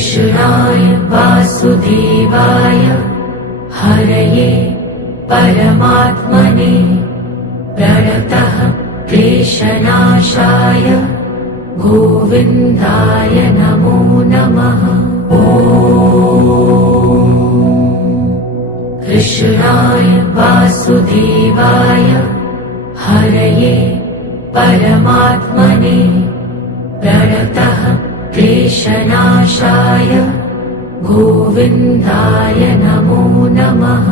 कृष्णाय वासुदेवाय हरये परमात्मने प्रणतः क्लेशनाशाय गोविन्दाय नमो नमः। कृष्णाय वासुदेवाय हरये परमात्मने प्रणतः क्लेशनाशाय गोविन्दाय नमो नमः।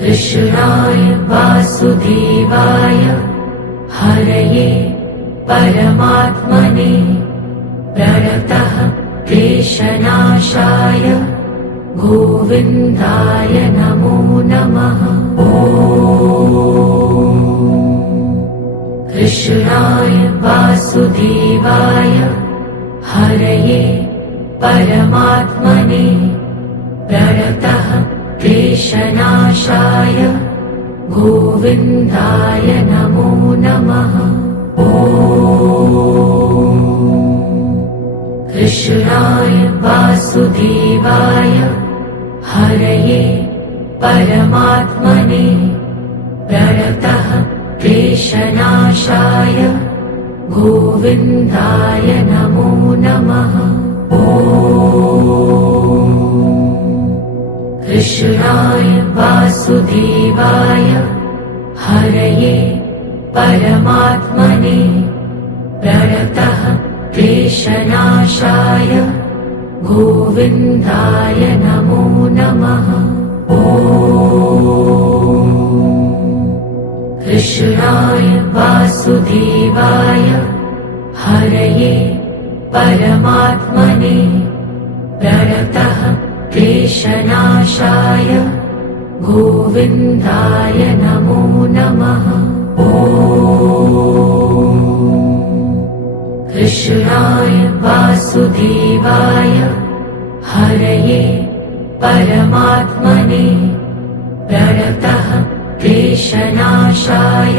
कृष्णाय वासुदेवाय हरये परमात्मने प्रणतः क्लेशनाशाय गोविन्दाय नमो नमः। कृष्णाय वासुदेवाय हरये परमात्मने प्रणतः क्लेशनाशाय गोविन्दाय नमो नमः। कृष्णाय वासुदेवाय हरये परमात्मने प्रणतः क्लेशनाशाय गोविन्दाय नमो नमः। कृष्णाय वासुदेवाय हरये परमात्मने प्रणतः क्लेशनाशाय गोविन्दाय नमो नमः। कृष्णाय वासुदेवाय हरये परमात्मने प्रणतः क्लेशनाशाय गोविन्दाय नमो नमः। कृष्णाय वासुदेवाय हरये परमात्मने प्रणतः क्लेशनाशाय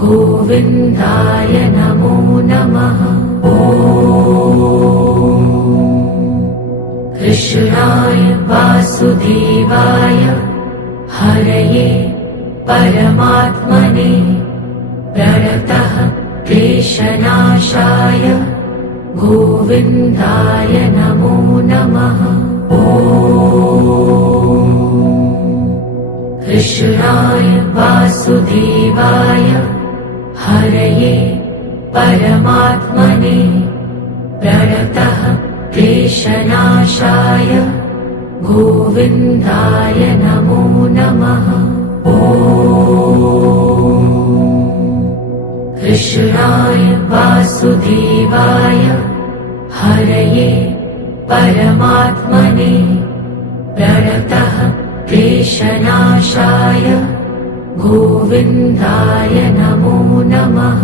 गोविन्दाय नमो नमः। कृष्णाय वासुदेवाय हरये परमात्मने प्रणतः क्लेशनाशाय गोविन्दाय नमो नमः। कृष्णाय वासुदेवाय हरये परमात्मने प्रणतः क्लेशनाशाय गोविन्दाय नमो नमः। कृष्णाय वासुदेवाय हरये परमात्मने प्रणतः क्लेशनाशाय गोविन्दाय नमो नमः।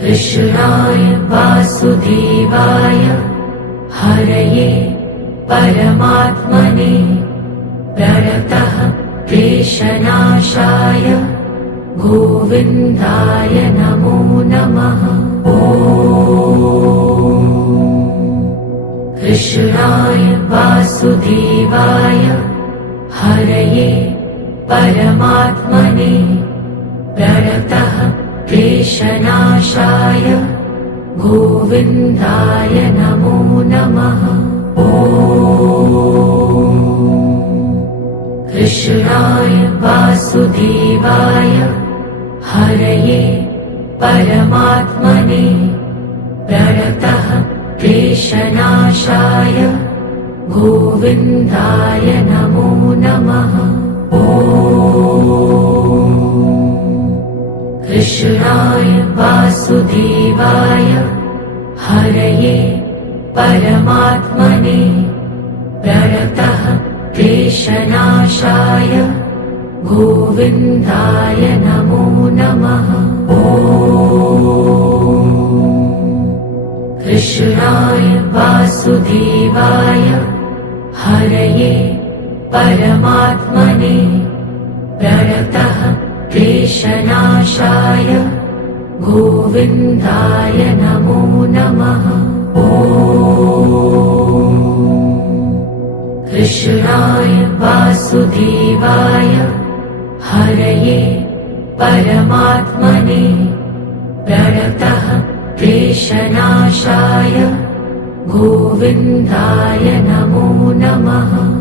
कृष्णाय वासुदेवाय हरये परमात्मने प्रणतः क्लेशनाशाय गोविन्दाय नमो नमः। कृष्णाय वासुदेवाय हरये परमात्मने प्रणतः क्लेशनाशाय गोविन्दाय नमो नमः। कृष्णाय वासुदेवाय हरये परमात्मने प्रणतः क्लेशनाशाय गोविन्दाय नमो नमः। कृष्णाय वासुदेवाय हरये परमात्मने प्रणतः क्लेशनाशाय गोविन्दाय नमो नमः। कृष्णाय वासुदेवाय हरये परमात्मने प्रणतः क्लेशनाशाय क्लेशनाशाय गोविन्दाय नमो नमः। ॐ कृष्णाय वासुदेवाय हरये परमात्मने प्रणतः क्लेशनाशाय गोविन्दाय नमो नमः।